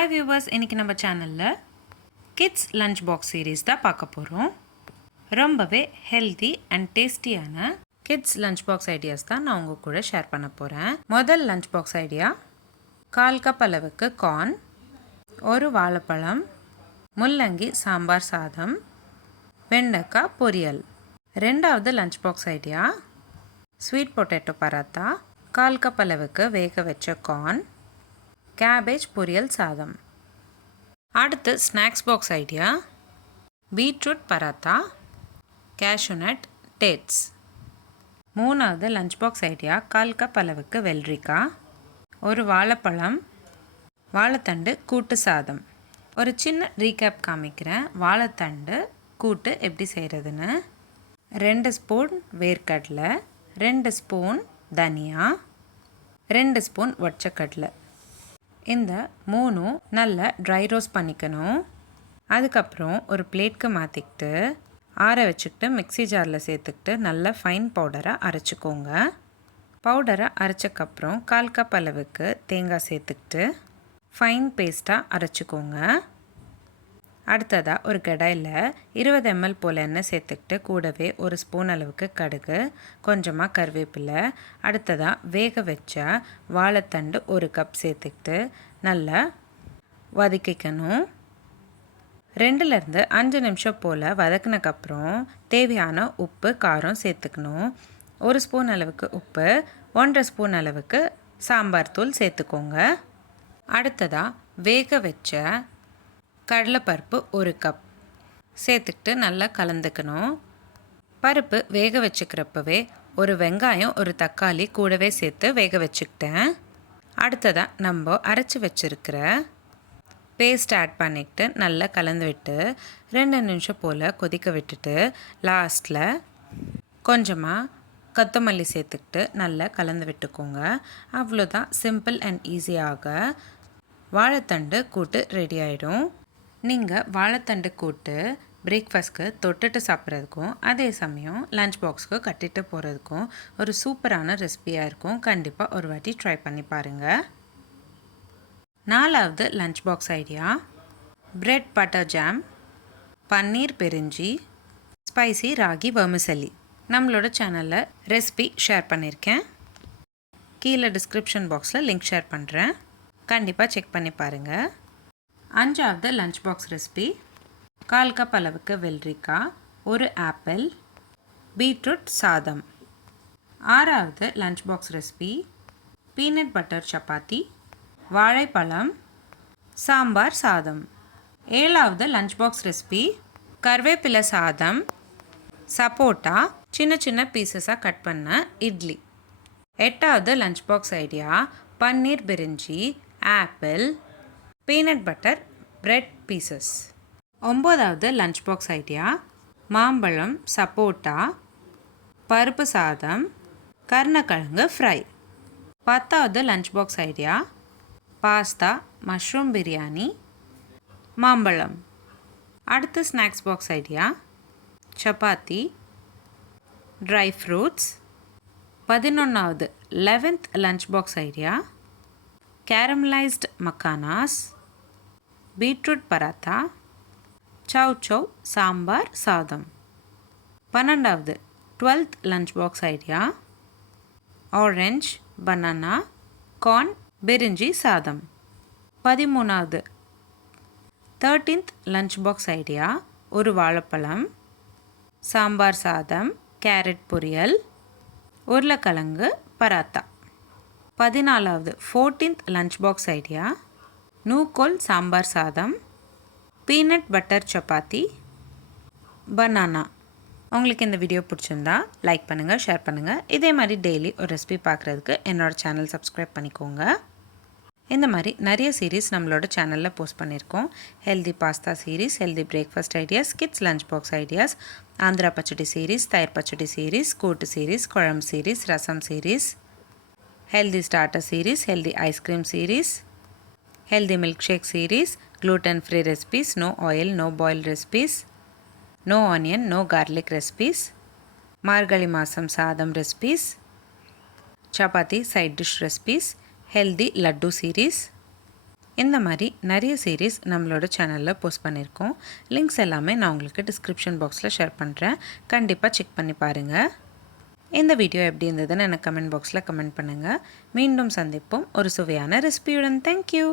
Hi viewers, இன்னைக்கு நம்ம சேனல்ல கிட்ஸ் லஞ்ச் பாக்ஸ் சீரிஸ் தான் பார்க்க போகிறோம். ரொம்பவே ஹெல்தி அண்ட் டேஸ்டியான கிட்ஸ் லஞ்ச் பாக்ஸ் ஐடியாஸ் தான் நான் உங்கள் கூட ஷேர் பண்ண போகிறேன். முதல் லஞ்ச் பாக்ஸ் ஐடியா, 1/4 கப் அளவுக்கு கார்ன், ஒரு வாழைப்பழம், முள்ளங்கி சாம்பார் சாதம், வெண்டைக்காய் பொரியல். ரெண்டாவது lunch box idea, sweet potato paratha, 1/4 cup அளவுக்கு வேக வச்ச கார்ன், கேபேஜ் பொரியல் சாதம். அடுத்து snacks box idea, beetroot paratha, cashew nut, dates. மூணாவது லஞ்ச் பாக்ஸ் ஐடியா, 1/4 கப் அளவுக்கு வெள்ளரிக்காய், ஒரு வாழைப்பழம், வாழைத்தண்டு கூட்டு சாதம். ஒரு சின்ன ரீகேப் காமிக்கிறேன். வாழைத்தண்டு கூட்டு எப்படி செய்கிறதுன்னு. 2 ஸ்பூன் வேர்க்கடலை, 2 ஸ்பூன் தனியா, 2 ஸ்பூன் ஒற்றைக்கடலை. இந்த 3 நல்லா ட்ரை ரோஸ்ட் பண்ணிக்கணும். அதுக்கப்புறம் ஒரு பிளேட்க்கு மாற்றிக்கிட்டு ஆற வச்சுக்கிட்டு மிக்ஸி ஜாரில் சேர்த்துக்கிட்டு நல்லா ஃபைன் பவுடராக அரைச்சிக்கோங்க. பவுடரை அரைச்சக்கப்புறம் 1/4 கப் அளவுக்கு தேங்காய் சேர்த்துக்கிட்டு ஃபைன் பேஸ்ட்டாக அரைச்சிக்கோங்க. அடுத்ததாக ஒரு கடாயில் 20 ml போல் எண்ணெய் சேர்த்துக்கிட்டு கூடவே ஒரு ஸ்பூன் அளவுக்கு கடுகு, கொஞ்சமாக கருவேப்பிலை, அடுத்ததாக வேக வச்ச வாழைத்தண்டு 1 கப் சேர்த்துக்கிட்டு நல்லா வதக்கிக்கணும். 2லேருந்து 5 நிமிஷம் போல் வதக்கினக்கப்புறம் தேவையான உப்பு காரம் சேர்த்துக்கணும். 1 ஸ்பூன் அளவுக்கு உப்பு, 1.5 ஸ்பூன் அளவுக்கு சாம்பார் தூள் சேர்த்துக்கோங்க. அடுத்ததாக வேக வச்ச கடலைப்பருப்பு 1 கப் சேர்த்துக்கிட்டு நல்லா கலந்துக்கணும். பருப்பு வேக வச்சுக்கிறப்பவே ஒரு வெங்காயம், ஒரு தக்காளி கூடவே சேர்த்து வேக வச்சுக்கிட்டேன். அடுத்ததாக நம்ம அரைச்சி வச்சுருக்கிற பேஸ்ட் ஆட் பண்ணிக்கிட்டு நல்லா கலந்து விட்டு 2 நிமிஷம் போல் கொதிக்க விட்டுட்டு லாஸ்ட்டில் கொஞ்சமாக கொத்தமல்லி சேர்த்துக்கிட்டு நல்லா கலந்து விட்டுக்கோங்க. அவ்வளோதான், சிம்பிள் அண்ட் ஈஸியாக வாழைத்தண்டு கூட்டு ரெடி ஆகிடும். நீங்கள் வாழைத்தண்டு கூட்டு பிரேக்ஃபாஸ்ட்க்கு தொட்டுட்டு சாப்பிட்றதுக்கும் அதே சமயம் லஞ்ச் பாக்ஸ்க்கு கட்டிட்டு போகிறதுக்கும் ஒரு சூப்பரான ரெசிபியாக இருக்கும். கண்டிப்பாக ஒரு வாட்டி ட்ரை பண்ணி பாருங்கள். 4வது lunch box idea, bread butter jam, paneer brinji, spicy ragi வர்மிசெல்லி. நம்மளோட சேனலில் ரெசிபி ஷேர் பண்ணியிருக்கேன். கீழே டிஸ்கிரிப்ஷன் பாக்ஸில் லிங்க் ஷேர் பண்ணுறேன். கண்டிப்பாக செக் பண்ணி பாருங்கள். 5வது லஞ்ச் பாக்ஸ் ரெசிபி, 1/4 கப் அளவுக்கு வெள்ளரிக்காய், ஒரு ஆப்பிள், பீட்ரூட் சாதம். 6வது lunch box recipe, peanut butter chapati, வாழைப்பழம், சாம்பார் சாதம். 7வது லஞ்ச் பாக்ஸ் ரெசிபி, கருவேப்பிலை சாதம், சப்போட்டா சின்ன சின்ன பீசஸாக கட் பண்ண இட்லி. 8வது lunch box idea, paneer brinji, apple, peanut butter bread pieces. 9வது லஞ்ச் பாக்ஸ் ஐடியா, மாம்பழம், சப்போட்டா, பருப்பு சாதம், கருணக்கிழங்கு ஃப்ரை. 10வது lunch box idea, pasta, mushroom biryani, மாம்பழம். அடுத்து snacks box idea, chapati, dry fruits. 11வது 11th lunch box idea, caramelised makhanas, beetroot paratha, chow chow sambar சாதம். 12வது 12th lunch box idea, orange, banana, corn, brinji சாதம். 13வது 13th லஞ்ச் பாக்ஸ் ஐடியா, ஒரு வாழைப்பழம், சாம்பார் சாதம், கேரட் பொரியல், உருளைக்கிழங்கு பராத்தா. 14வது 14th லஞ்ச் பாக்ஸ் ஐடியா, நூக்கோல் சாம்பார் சாதம், பீனட் பட்டர் சப்பாத்தி, பனானா. உங்களுக்கு இந்த வீடியோ பிடிச்சிருந்தா லைக் பண்ணுங்கள், ஷேர் பண்ணுங்கள். இதே மாதிரி டெய்லி ஒரு ரெசிபி பார்க்குறதுக்கு என்னோடய சேனல் சப்ஸ்கிரைப் பண்ணிக்கோங்க. இந்த மாதிரி நிறைய சீரீஸ் நம்மளோட சேனலில் போஸ்ட் பண்ணியிருக்கோம். Healthy pasta series, healthy breakfast ideas, kids lunch box ideas, Andhra pachadi series, தயிர் பச்சடி சீரீஸ், கூட்டு சீரீஸ், குழம்பு series, rasam series, healthy starter series, healthy ice cream series, healthy milkshake series, gluten free recipes, no oil, no boil recipes, no onion, no garlic recipes, Margazhi masam sadam recipes, chapati side dish recipes, healthy laddu series. இந்த மாதிரி நிறைய series நம்மளோட சேனலில் post பண்ணியிருக்கோம். Links எல்லாமே நான் உங்களுக்கு description பாக்ஸில் ஷேர் பண்ணுறேன். கண்டிப்பாக செக் பண்ணி பாருங்கள். இந்த வீடியோ எப்படி இருந்ததுன்னு எனக்கு கமெண்ட் பாக்ஸில் கமெண்ட் பண்ணுங்கள். மீண்டும் சந்திப்போம் ஒரு சுவையான ரெசிபியுடன். தேங்க்யூ.